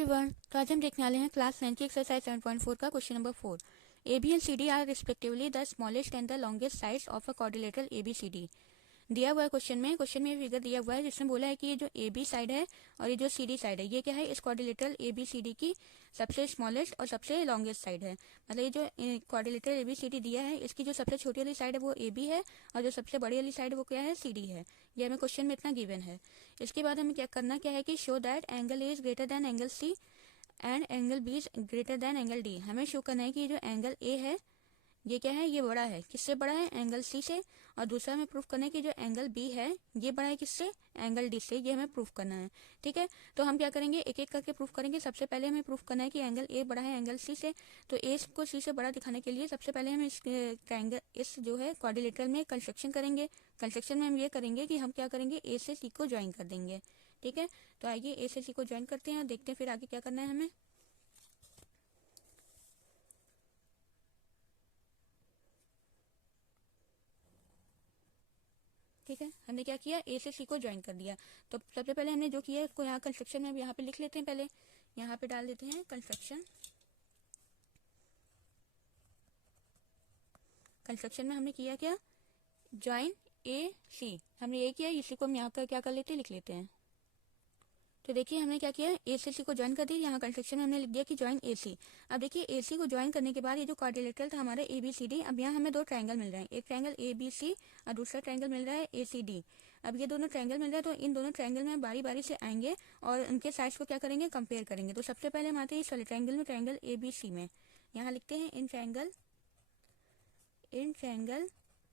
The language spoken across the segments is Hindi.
एवरीवन, तो आज हम देखने वाले हैं क्लास 9 की एक्सरसाइज 7.4 का question number 4। A B and C D are respectively the smallest and the longest sides of a quadrilateral A B C D. दिया हुआ है क्वेश्चन में फिगर दिया हुआ है जिसमें बोला है कि ये जो ए बी साइड है और ये जो सी डी साइड है ये क्या है, इस quadrilateral A B C D की सबसे स्मॉलेस्ट और सबसे लॉन्गेस्ट साइड है। मतलब ये जो quadrilateral A B C D दिया है इसकी जो सबसे छोटी वाली साइड है वो ए बी है और जो सबसे बड़ी वाली साइड वो क्या है, सी डी है। ये हमें क्वेश्चन में इतना गिवन है। इसके बाद हमें क्या करना क्या है कि show that angle A is greater than angle C and angle B is greater than angle D. हमें शो करना है कि जो एंगल ए है ये क्या है, ये बड़ा है, किससे बड़ा है, एंगल सी से। और दूसरा हमें प्रूफ करना है कि जो एंगल बी है ये बड़ा है किससे, एंगल डी से। ये हमें प्रूफ करना है। ठीक है, तो हम क्या करेंगे, एक एक करके प्रूफ करेंगे। सबसे पहले हमें प्रूफ करना है कि एंगल ए बड़ा है एंगल सी से। तो ए को सी से बड़ा दिखाने के लिए सबसे पहले हम इस ट्रायंगल, इस जो है क्वाड्रिलेटरल में कंस्ट्रक्शन करेंगे। कंस्ट्रक्शन में हम ये करेंगे कि हम क्या करेंगे, ए से सी को ज्वाइन कर देंगे। ठीक है, तो आइए ए से सी को ज्वाइन करते हैं और देखते हैं फिर आगे क्या करना है हमें। ठीक है, हमने क्या किया, ए से सी को ज्वाइन कर दिया। तो सबसे पहले हमने जो किया इसको यहाँ कंस्ट्रक्शन में यहाँ पे लिख लेते हैं। पहले यहाँ पे डाल देते हैं कंस्ट्रक्शन। कंस्ट्रक्शन में हमने किया क्या, ज्वाइन ए सी। हमने ये किया, इसी को हम यहाँ पर क्या कर लेते हैं, लिख लेते हैं। तो देखिए हमने क्या किया, ए से सी को ज्वाइन कर दिया। यहाँ कंस्ट्रक्शन में हमने लिख दिया कि ज्वाइन ए सी। अब देखिए ए सी को ज्वाइन करने के बाद ये जो क्वाड्रिलेटरल था हमारा ए बी सी डी, अब यहाँ हमें दो ट्रायंगल मिल रहे हैं, एक ट्रायंगल ए बी सी और दूसरा ट्रायंगल मिल रहा है ए सी डी। अब ये दोनों ट्रायंगल मिल रहा है तो इन दोनों ट्रायंगल में बारी बारी से आएंगे और उनके साइड्स को क्या करेंगे, कंपेयर करेंगे। तो सबसे पहले हम आते हैं इस वाले ट्रायंगल में, ट्रायंगल ए बी सी में। यहाँ लिखते हैं इन ट्रायंगल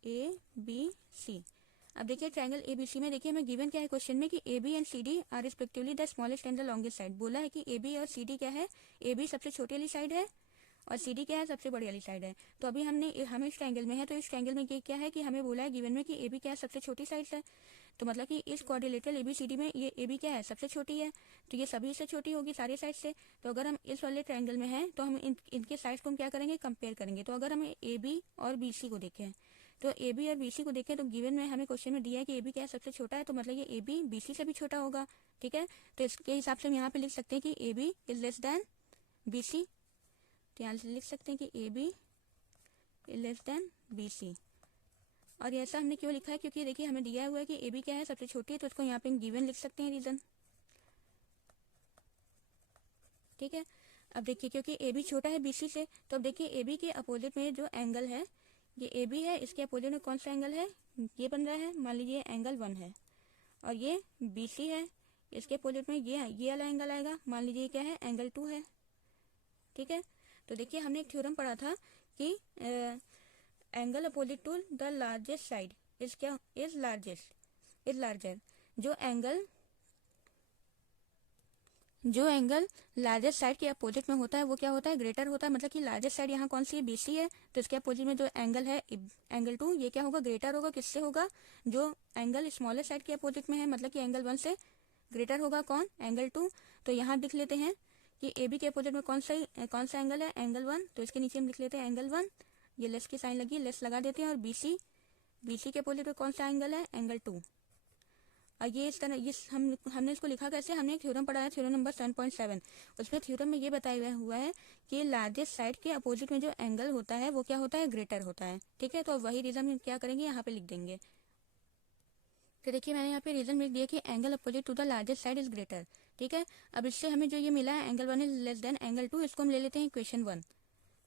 ए बी सी। अब देखिए ट्रायंगल एबीसी में देखिए हमें गिवन क्या है क्वेश्चन में कि A B and C D are respectively the smallest and the longest side. बोला है कि ए बी और सी डी क्या है, ए बी सबसे छोटी वाली साइड है और सी डी क्या है, सबसे बड़ी वाली साइड है। तो अभी हम इस ट्रायंगल में है, तो इस ट्रायंगल में ये क्या है कि हमें बोला है गिवन में कि ए बी क्या है, सबसे छोटी साइड है। तो मतलब कि इस quadrilateral A B C D में ये ए बी क्या है, सबसे छोटी है। तो ये सभी से छोटी होगी सारे साइड से। तो अगर हम इस वाले ट्रायंगल में है तो हम इनके साइड्स को हम क्या करेंगे, कंपेयर करेंगे। तो अगर हमें ए बी और बी सी को देखें, तो ए बी और बी सी को देखें तो गिवन में हमें क्वेश्चन में दिया है कि ए बी क्या है, सबसे छोटा है। तो मतलब ये ए बी बी सी से भी छोटा होगा। ठीक है, तो इसके हिसाब से हम यहाँ पे लिख सकते हैं कि A B is less than B C. तो यहाँ से लिख सकते हैं कि A B is less than B C. और ऐसा हमने क्यों लिखा है, क्योंकि देखिए हमें दिया हुआ है कि ए बी क्या है, सबसे छोटी है। तो उसको यहाँ पे गिवन लिख सकते हैं रीजन। ठीक है, अब देखिए क्योंकि ए बी छोटा है बी सी से, तो अब देखिए ए बी के अपोजिट में जो एंगल है ये ए बी है, इसके अपोजिट में कौन सा एंगल है, ये बन रहा है, मान लीजिए एंगल 1 है। और ये बी सी है, इसके अपोजिट में ये वाला एंगल आएगा, मान लीजिए क्या है, एंगल 2 है। ठीक है, तो देखिए हमने एक थ्योरम पढ़ा था कि angle opposite to the largest side is क्या, इज लार्जर। जो एंगल लार्जेस्ट साइड के अपोजिट में होता है वो क्या होता है, ग्रेटर होता है। मतलब कि लार्जेस्ट साइड यहाँ कौन सी है, बीसी है। तो इसके अपोजिट में जो एंगल है एंगल 2, ये क्या होगा, ग्रेटर होगा। किससे होगा, जो एंगल स्मॉलेस्ट साइड के अपोजिट में है, मतलब कि एंगल 1 से ग्रेटर होगा कौन, एंगल 2। तो यहाँ लिख लेते हैं कि ए बी के अपोजिट में कौन सा एंगल है, एंगल 1। तो इसके नीचे हम लिख लेते हैं एंगल 1। ये लेस की साइन लगी, लेस लगा देते हैं। और बीसी के अपोजिट में कौन सा एंगल है, एंगल 2। और ये इस तरह ये हमने इसको लिखा कैसे, हमने एक थ्योरम पढ़ा है, थ्योरम नंबर 7.7। उसमें थ्योरम में ये बताया हुआ है कि लार्जेस्ट साइड के अपोजिट में जो एंगल होता है वो क्या होता है, ग्रेटर होता है। ठीक है, तो वही रीजन हम क्या करेंगे, यहाँ पे लिख देंगे। तो देखिए मैंने यहाँ पे रीजन लिख दिया कि angle opposite to the largest side is greater. ठीक है, अब इससे हमें जो ये मिला है angle 1 is less than angle 2, इसको हम ले लेते हैं इक्वेशन 1।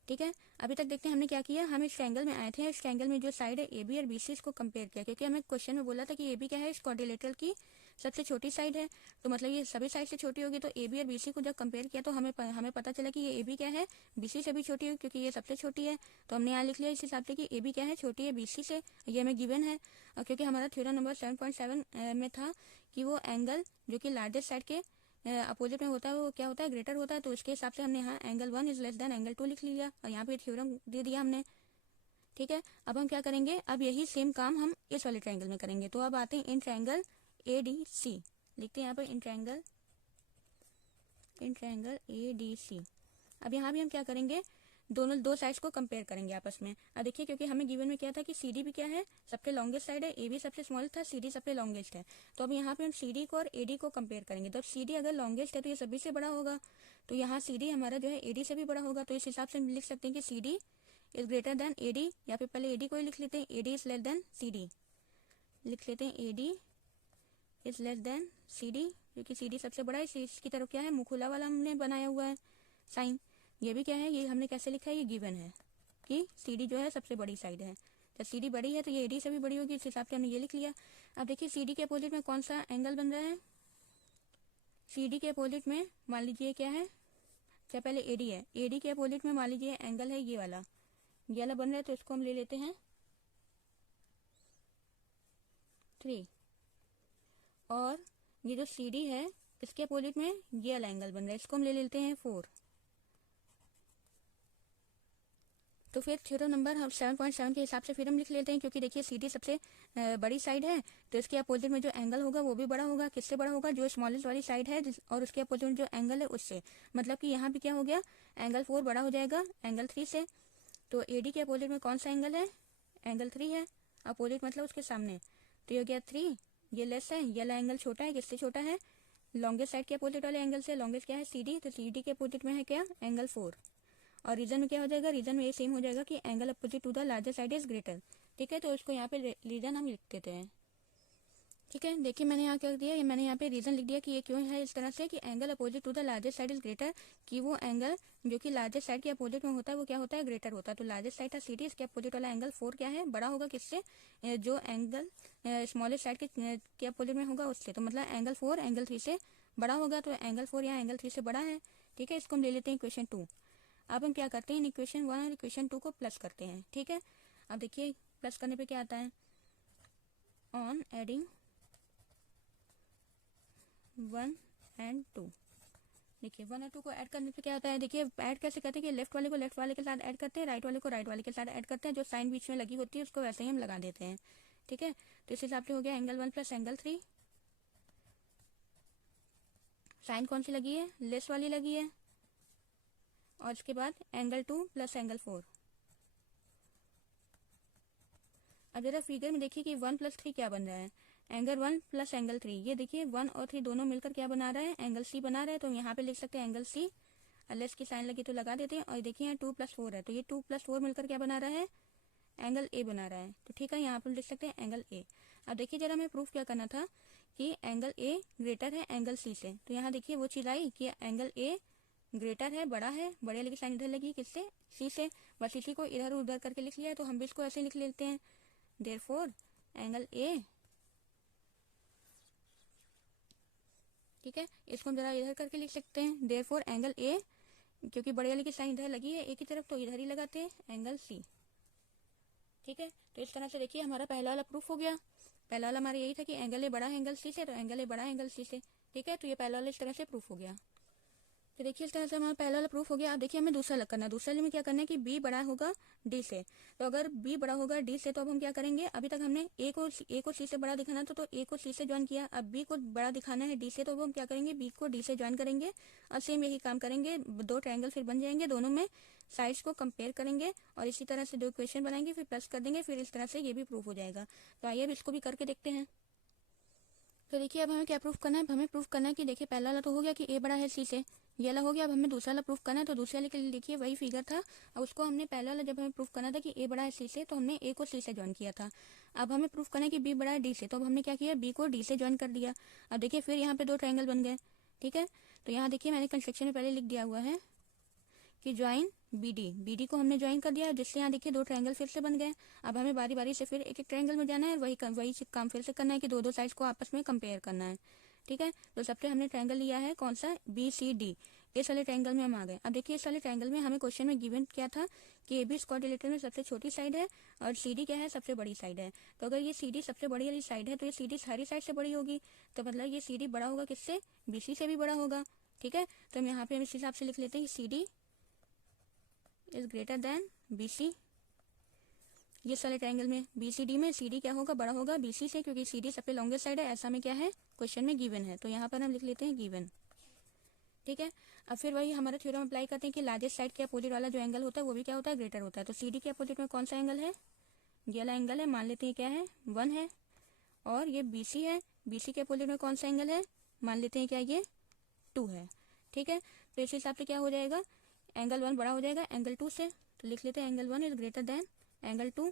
ठीक है, अभी तक देखते हैं हमने क्या किया। हम इस ट्रायंगल में आए थे, इस ट्रायंगल में जो साइड है ए बी और बी सी, इसको कंपेयर किया, क्योंकि हमें क्वेश्चन में बोला था कि ए बी क्या है, इस क्वाड्रिलेटरल की सबसे छोटी साइड है। तो मतलब ये सभी साइड से छोटी होगी। तो ए बी और बी सी को जब कंपेयर किया तो हमें पता चला कि ये ए बी क्या है, बी सी से भी छोटी है, क्योंकि ये सबसे छोटी है। तो हमने यहाँ लिख लिया इस हिसाब से कि ए बी क्या है, छोटी है बी सी से। ये हमें गिवन है। और क्योंकि हमारा थ्योरम नंबर 7.7 में था कि वो एंगल जो कि लार्जेस्ट साइड के अपोजिट में होता है वो क्या होता है, ग्रेटर होता है। तो उसके हिसाब से हमने यहाँ angle 1 is less than angle 2 लिख लिया और यहाँ पे थ्योरम दे दिया हमने। ठीक है, अब हम क्या करेंगे, अब यही सेम काम हम इस वाले ट्रायंगल में करेंगे। तो अब आते हैं in triangle A D C, लिखते हैं यहाँ पर in triangle A D C. अब यहाँ भी हम क्या करेंगे, दोनों दो साइड्स को कंपेयर करेंगे आपस में। अब देखिए क्योंकि हमें गिवन में क्या था कि सी डी भी क्या है, सबसे लॉन्गेस्ट साइड है, ए भी सबसे स्मॉलेस्ट था, सी डी सबसे लॉन्गेस्ट है। तो अब यहाँ पे हम सी डी को और ए डी को कंपेयर करेंगे। तो सी डी अगर लॉन्गेस्ट है तो ये सभी से बड़ा होगा, तो यहाँ सी डी हमारा जो है ए डी से भी बड़ा होगा। तो इस हिसाब से हम लिख सकते हैं कि C D is greater than A D, या फिर पहले ए डी को ही लिख लेते हैं, A D is less than C D, लिख लेते हैं A D is less than C D, क्योंकि सी डी सबसे बड़ा है। इसकी तरफ क्या है, मुंह खुला वाला हमने बनाया हुआ है साइन। ये भी क्या है, ये हमने कैसे लिखा है, ये गिवन है कि सी डी जो है सबसे बड़ी साइड है। जब सी डी बड़ी है तो ये ए डी से भी बड़ी होगी, इस हिसाब से हमने ये लिख लिया। अब देखिए सी डी के अपोजिट में कौन सा एंगल बन रहा है, सी डी के अपोजिट में मान लीजिए क्या है, क्या पहले ए डी है, ए डी के अपोजिट में मान लीजिए एंगल है ये वाला बन रहा है, तो इसको हम ले लेते हैं 3। और ये जो सी डी है इसके अपोजिट में ये वाला एंगल बन रहा है, इसको हम ले लेते हैं 4। तो फिर थ्योरम नंबर हम 7.7 के हिसाब से फिर हम लिख लेते हैं, क्योंकि देखिए सी डी सबसे बड़ी साइड है, तो इसके अपोजिट में जो एंगल होगा वो भी बड़ा होगा। किससे बड़ा होगा, जो स्मॉलेस्ट वाली साइड है और उसके अपोजिट में जो एंगल है उससे। मतलब कि यहाँ भी क्या हो गया, एंगल 4 बड़ा हो जाएगा एंगल 3 से। तो ए डी के अपोजिट में कौन सा एंगल है, एंगल 3 है, अपोजिट मतलब उसके सामने, तो ये हो गया 3, ये लेस है, ये वाला एंगल छोटा है, किससे छोटा है, लॉन्गेस्ट साइड के अपोजिट वाले एंगल से। लॉन्गेस्ट क्या है सी डी, तो सी डी के अपोजिट में है क्या, एंगल 4। और रीजन में क्या हो जाएगा, रीजन में ये सेम हो जाएगा कि angle opposite to the larger side is greater. ठीक है, तो इसको यहाँ पे रीजन हम लिख देते हैं। ठीक है, देखिए मैंने यहाँ क्या दिया, मैंने यहाँ पे रीजन लिख दिया कि ये क्यों है इस तरह से, कि angle opposite to the largest side is greater, कि वो एंगल जो कि लार्जेस्ट साइड के अपोजिट में होता है वो क्या होता है, ग्रेटर होता है। तो लार्जेस्ट साइड था सी डी, इसके अपोजिट वाला एंगल 4 क्या है, बड़ा होगा किससे, जो एंगल स्मॉलेस्ट साइड के अपोजिट में होगा उससे। तो मतलब एंगल 4 एंगल 3 से बड़ा होगा, तो एंगल 4 यहाँ एंगल 3 से बड़ा है। ठीक है, इसको हम ले लेते हैं इक्वेशन 2। अब हम क्या करते हैं, इक्वेशन 1 और इक्वेशन 2 को प्लस करते हैं। ठीक है, अब देखिए प्लस करने पे क्या आता है, ऑन एडिंग 1 and 2। देखिए 1 और 2 को ऐड करने पे क्या होता है, देखिए ऐड कैसे करते हैं कि लेफ्ट वाले को लेफ्ट वाले के साथ ऐड करते हैं, राइट वाले को राइट वाले के साथ ऐड करते हैं, जो साइन बीच में लगी होती है उसको वैसे ही हम लगा देते हैं। ठीक है, तो इस हिसाब से हो गया एंगल 1 प्लस एंगल 3। साइन कौन सी लगी है, लेस वाली लगी है। और इसके बाद एंगल 2 प्लस एंगल 4। अब जरा फिगर में देखिए कि 1 प्लस 3 क्या बन रहा है, एंगल 1 प्लस एंगल 3। ये देखिए 1 और 3 दोनों मिलकर क्या बना रहा है, एंगल सी बना रहा है। तो हम यहाँ पे लिख सकते हैं एंगल सी, लेस की साइन लगी तो लगा देते हैं। और देखिए यहाँ 2 प्लस 4 है, तो ये 2 प्लस 4 मिलकर क्या बना रहा है, एंगल ए बना रहा है। तो ठीक है, यहाँ पर लिख सकते हैं एंगल ए। अब देखिए जरा हमें प्रूफ क्या करना था कि एंगल ए ग्रेटर है एंगल सी से। तो यहाँ देखिए वो चीज आई कि एंगल ए ग्रेटर है, बड़ा है, बड़े वाले की साइन इधर लगी किससे, सी से। बस इसी को इधर उधर करके लिख लिया है, तो हम भी इसको ऐसे लिख लेते हैं, देयरफॉर एंगल ए। ठीक है, इसको हम जरा इधर करके लिख सकते हैं, देयरफॉर एंगल ए, क्योंकि बड़े वाले की साइन इधर लगी है ए की तरफ, तो इधर ही लगाते हैं एंगल सी। ठीक है, तो इस तरह से देखिए हमारा पहला वाला प्रूफ हो गया। पहला वाला हमारा यही था कि एंगल ए बड़ा है एंगल सी से, तो एंगल ए बड़ा है एंगल सी से। ठीक है, तो ये पहला वाला इस तरह से प्रूफ हो गया। तो देखिए इस तरह से हमारा पहला वाला प्रूफ हो गया। अब देखिए हमें दूसरा करना है। दूसरे में क्या करना है कि बी बड़ा होगा डी से। तो अगर बी बड़ा होगा डी से, तो अब हम क्या करेंगे, अभी तक हमने ए को सी से बड़ा दिखाना था, तो ए को सी से ज्वाइन किया। अब बी को बड़ा दिखाना है डी से, तो हम क्या करेंगे, बी को डी से ज्वाइन करेंगे। और सेम यही काम करेंगे, दो ट्रायंगल फिर बन जाएंगे, दोनों में साइड्स को कंपेयर करेंगे और इसी तरह से दो इक्वेशन बनाएंगे, फिर प्लस कर देंगे, फिर इस तरह से ये भी प्रूफ हो जाएगा। तो आइए अब इसको भी करके देखते हैं। तो देखिए अब हमें क्या प्रूफ करना है, हमें प्रूफ करना है कि देखिए पहला वाला तो हो गया कि ए बड़ा है सी से, ये वाला हो गया। अब हमें दूसरा वाला प्रूफ करना है। तो दूसरे वाले के लिए देखिए वही फिगर था, और उसको हमने पहला वाला जब हमें प्रूफ करना था कि ए बड़ा है सी से, तो हमने ए को सी से ज्वाइन किया था। अब हमें प्रूफ करना है कि बी बड़ा है डी से, तो अब हमने क्या किया, बी को डी से ज्वाइन कर दिया। अब देखिए फिर यहाँ पे दो ट्रायंगल बन गए। ठीक है, तो यहाँ देखिए मैंने कंस्ट्रक्शन में पहले लिख दिया हुआ है कि ज्वाइन बी डी को हमने ज्वाइन कर दिया, जिससे यहाँ देखिए दो ट्रायंगल फिर से बन गए। अब हमें बारी बारी से फिर एक एक ट्रायंगल में जाना है, वही काम फिर से करना है कि दो दो साइड्स को आपस में कंपेयर करना है। ठीक है, तो सबसे हमने ट्रायंगल लिया है कौन सा, बी सी डी। इस वाले ट्रायंगल में हम आ गए। अब देखिए इस वाले ट्रायंगल में हमें क्वेश्चन में गिवन क्या था कि ए बी क्वाड्रिलेटरल में सबसे छोटी साइड है और सी डी क्या है, सबसे बड़ी साइड है। तो अगर ये सी डी सबसे बड़ी वाली साइड है, तो ये सी डी सारी साइड से बड़ी होगी। तो मतलब ये सी डी बड़ा होगा किससे, बी सी से भी बड़ा होगा। ठीक है, तो हम यहाँ पे इस हिसाब से लिख लेते हैं C D is greater than B C. ये सारे ट्रायंगल में बी सी डी में सी डी क्या होगा, बड़ा होगा बी सी से, क्योंकि सी डी सबसे लॉन्गेस्ट साइड है, ऐसा में क्या है क्वेश्चन में गिवन है। तो यहाँ पर हम लिख लेते हैं गिवन। ठीक है। अब फिर वही हमारा थ्योरम अप्लाई करते हैं कि लार्जेस्ट साइड के अपोजिट वाला जो एंगल होता है वो भी क्या होता है, ग्रेटर होता है। तो सी डी के अपोजिट में कौन सा एंगल है, ये वाला एंगल है, मान लेते हैं क्या है, 1 है। और ये बी सी है, बी सी के अपोजिट में कौन सा एंगल है, मान लेते हैं क्या ये 2 है। ठीक है, तो इस हिसाब से क्या हो जाएगा, एंगल 1 बड़ा हो जाएगा एंगल 2 से। तो लिख लेते हैं angle 1 is greater than angle 2।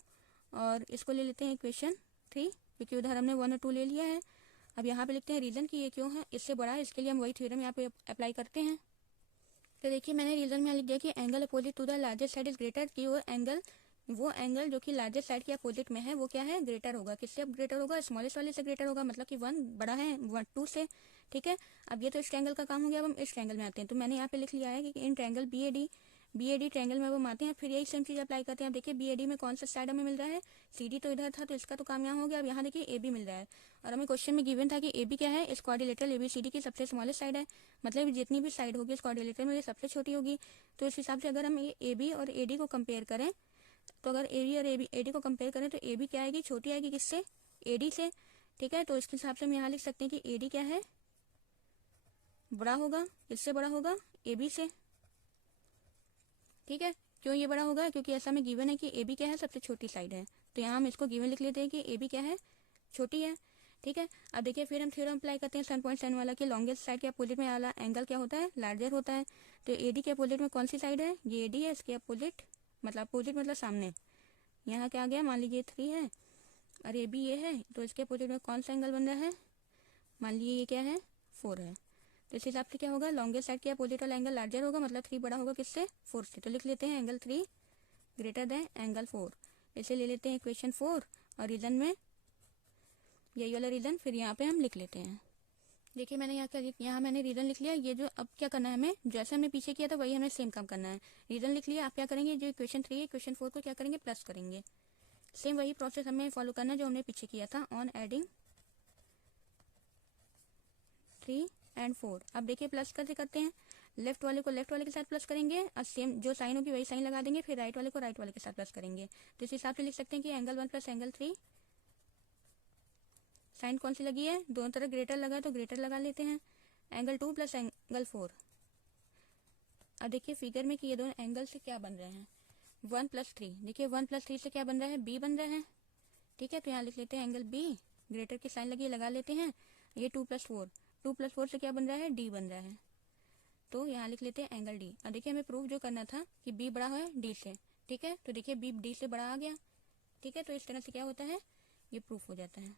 और इसको ले लेते हैं इक्वेशन 3, क्योंकि उधर हमने 1 और 2 ले लिया है। अब यहाँ पे लिखते हैं रीजन कि ये क्यों है इससे बड़ा है, इसके लिए हम वही थ्योरम यहाँ पे अप्लाई करते हैं। तो देखिए मैंने रीजन में लिख दिया कि angle opposite to the largest side is greater, कि वो एंगल जो कि लार्जेस्ट साइड के अपोजिट में है वो क्या है, ग्रेटर होगा। किससे अब ग्रेटर होगा, स्मॉलेस्ट वाले से ग्रेटर होगा, मतलब कि 1 बड़ा है 2 से। ठीक है, अब ये तो इस ट्रायंगल का काम हो गया। अब हम इस ट्रायंगल में आते हैं। तो मैंने यहाँ पे लिख लिया है कि in triangle B A D triangle में अब हम आते हैं, फिर यही सेम चीज अप्लाई करते हैं। अब देखिए बी ए डी में कौन सा साइड हमें मिल रहा है, सी डी तो इधर था तो इसका तो काम यहाँ हो गया। अब यहाँ देखिए ए बी मिल रहा है, और हमें क्वेश्चन में गिवन था कि ए बी क्या है, इस quadrilateral A B C D की सबसे स्मॉलेस्ट साइड है, मतलब जितनी भी साइड होगी इस क्वाड्रिलेटरल में ये सबसे छोटी होगी। तो इस हिसाब से अगर हम ए बी और ए डी को कंपेयर करें, तो अगर ए बी और ए डी को कंपेयर करें तो ए बी क्या आएगी, छोटी आएगी किससे, ए डी से। ठीक है, तो इसके हिसाब से हम यहाँ लिख सकते हैं कि ए डी क्या है, बड़ा होगा, इससे बड़ा होगा ए बी से। ठीक है, क्यों ये बड़ा होगा, क्योंकि ऐसा में गिवन है कि ए बी क्या है, सबसे छोटी साइड है। तो यहाँ हम इसको गिवन लिख लेते हैं कि ए बी क्या है, छोटी है। ठीक है, अब देखिए फिर हम थ्योरम अप्लाई करते हैं सन पॉइंट सन वाला कि लॉन्गेस्ट साइड के अपोजिट में वाला एंगल क्या होता है, लार्जर होता है। तो ए डी के अपोजिट में कौन सी साइड है, ये ए डी है, इसके अपोजिट मतलब सामने यहाँ क्या आ गया, मान लीजिए 3 है और ए बी ये है, तो इसके अपोजिट में कौन सा एंगल बन रहा है, मान लीजिए ये क्या है, 4 है। तो इस हिसाब से क्या होगा, लॉन्गेस्ट साइड के अपोजिट वाला एंगल लार्जर होगा, मतलब 3 बड़ा होगा किससे, 4 से। तो लिख लेते हैं एंगल 3 ग्रेटर देन एंगल 4। इसे ले लेते हैं इक्वेशन 4, और रीजन में यही वाला रीजन फिर यहाँ पे हम लिख लेते हैं। देखिए मैंने यहाँ मैंने रीजन लिख लिया। ये जो अब क्या करना है हमें, जैसे हमने पीछे किया था वही हमें सेम काम करना है। रीजन लिख लिया, आप क्या करेंगे, जो इक्वेशन 3 है इक्वेशन 4 को क्या करेंगे, प्लस करेंगे। सेम वही प्रोसेस हमें फॉलो करना है जो हमने पीछे किया था, ऑन एडिंग 3 एंड 4। अब देखिए प्लस कैसे करते हैं, लेफ्ट वाले को लेफ्ट वाले के साथ प्लस करेंगे और सेम जो साइन होगी वही साइन लगा देंगे, फिर राइट वाले को राइट वाले के साथ प्लस करेंगे। तो इस हिसाब से लिख सकते हैं कि एंगल 1 प्लस एंगल 3, साइन कौन सी लगी है, दोनों तरफ ग्रेटर लगा है तो ग्रेटर लगा लेते हैं, एंगल 2 प्लस एंगल 4। अब देखिए फिगर में कि ये दोनों एंगल से क्या बन रहे हैं, 1 प्लस 3। देखिए 1 प्लस 3 से क्या बन रहा है, बी बन रहा है। ठीक है, तो यहाँ लिख लेते हैं एंगल बी, ग्रेटर की साइन लगी लगा लेते हैं। ये 2 प्लस 4 से क्या बन रहा है, डी बन रहा है। तो यहाँ लिख लेते हैं एंगल डी। अब देखिए हमें प्रूफ जो करना था कि बी बड़ा है डी से। ठीक है, तो देखिए बी डी से बड़ा आ गया। ठीक है, तो इस तरह से क्या होता है, ये प्रूफ हो जाता है।